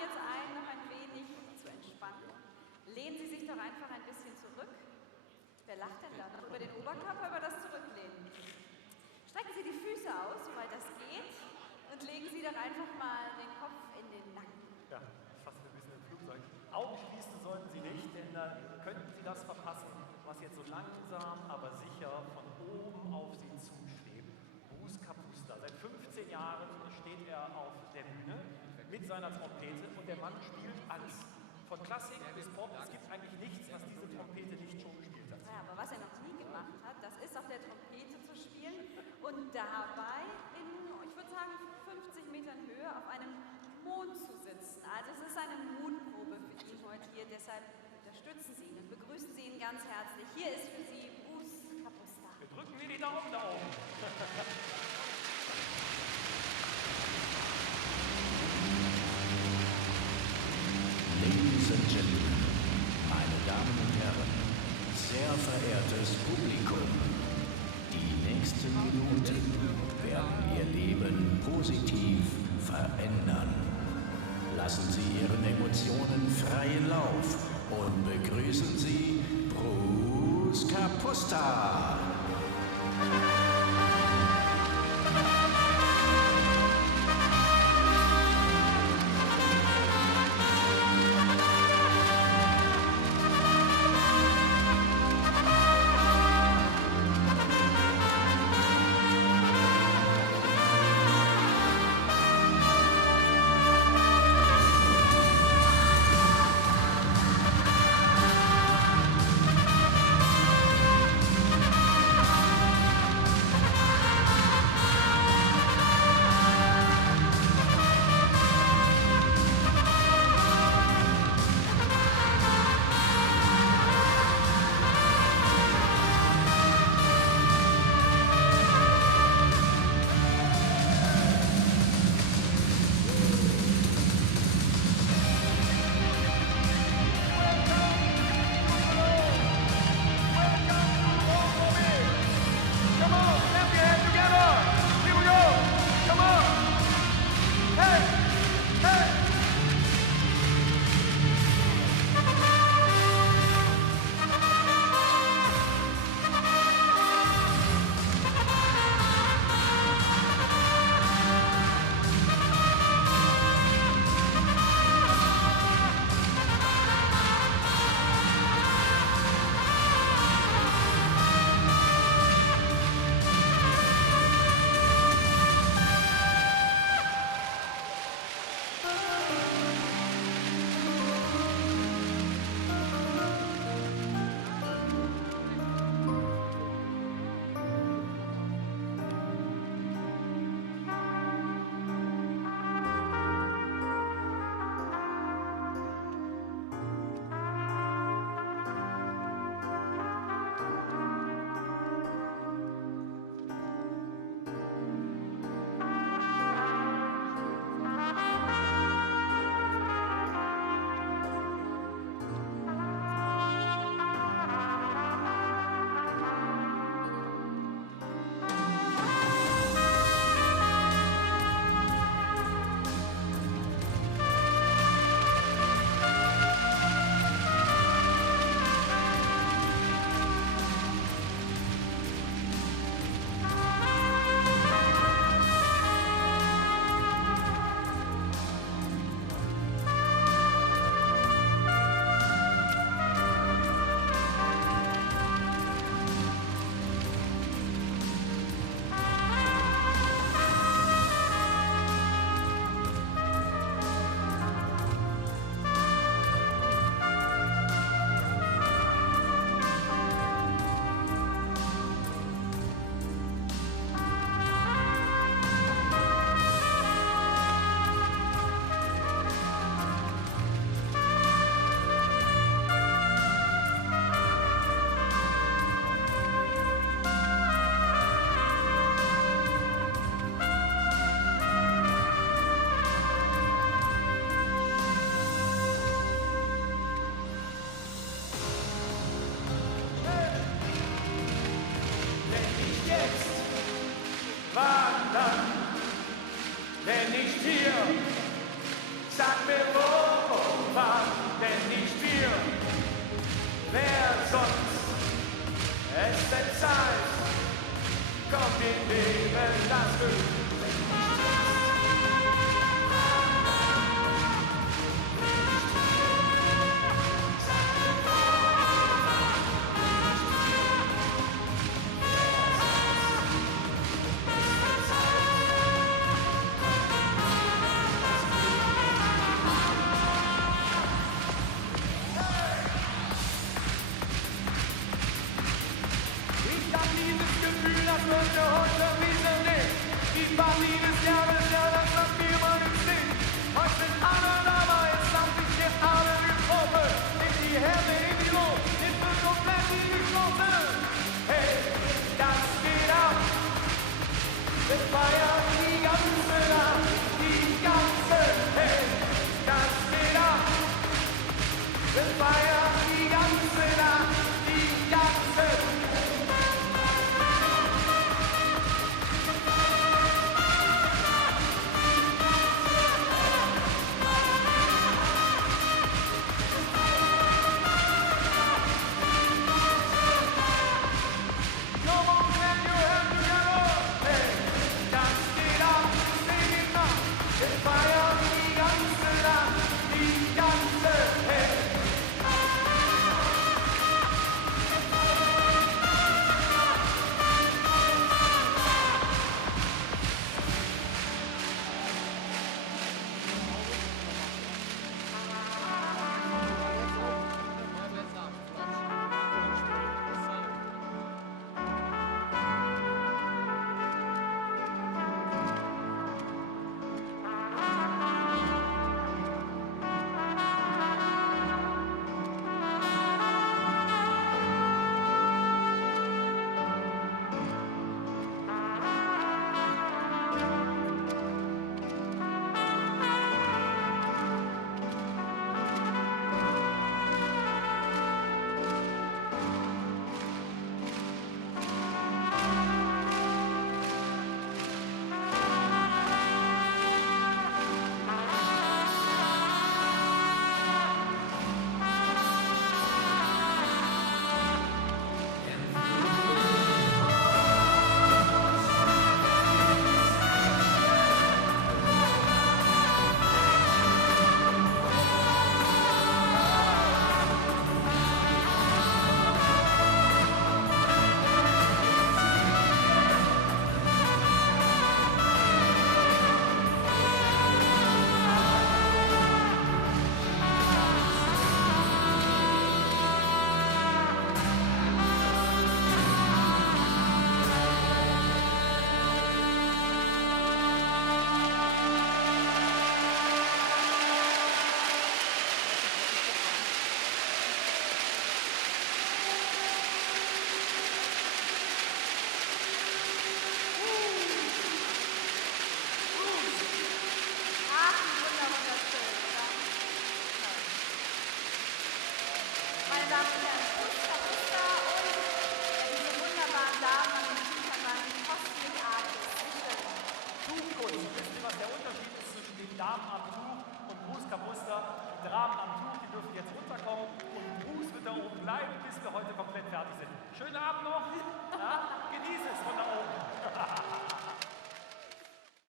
jetzt ein, noch ein wenig zu entspannen. Lehnen Sie sich doch einfach ein bisschen zurück. Wer lacht denn da noch über den Oberkörper, über das Zurücklehnen? Strecken Sie die Füße aus, soweit das geht, und legen Sie doch einfach mal den Kopf in den Nacken. Ja, fast ein bisschen im Flugzeug. Augen schließen sollten Sie nicht, denn dann könnten Sie das verpassen, was jetzt so langsam, aber sicher von oben auf Sie zuschwebt. Bruce Capusta. Seit 15 Jahren steht er auf der Bühne mit seiner Trompete und der Mann spielt alles. Von Klassik bis Pop, es gibt eigentlich nichts, was diese Trompete nicht schon gespielt hat. Ja, aber was er noch nie gemacht hat, das ist auf der Trompete zu spielen und dabei in, ich würde sagen, 50 Metern Höhe auf einem Mond zu sitzen. Also es ist eine Mutprobe für ihn heute hier, deshalb unterstützen Sie ihn und begrüßen Sie ihn ganz herzlich. Hier ist für Sie Bruce Capusta. Wir drücken mir die Daumen da oben. Ladies and Gentlemen, meine Damen und Herren, sehr verehrtes Publikum, die nächsten Minuten werden Ihr Leben positiv verändern. Lassen Sie Ihren Emotionen freien Lauf und begrüßen Sie Bruce Capusta. Damen am Tuch und Bruce Kapuster, die Damen am Tuch, die dürfen jetzt runterkommen und Bruce wird da oben bleiben, bis wir heute komplett fertig sind. Schönen Abend noch, ja? Genieße es von da oben.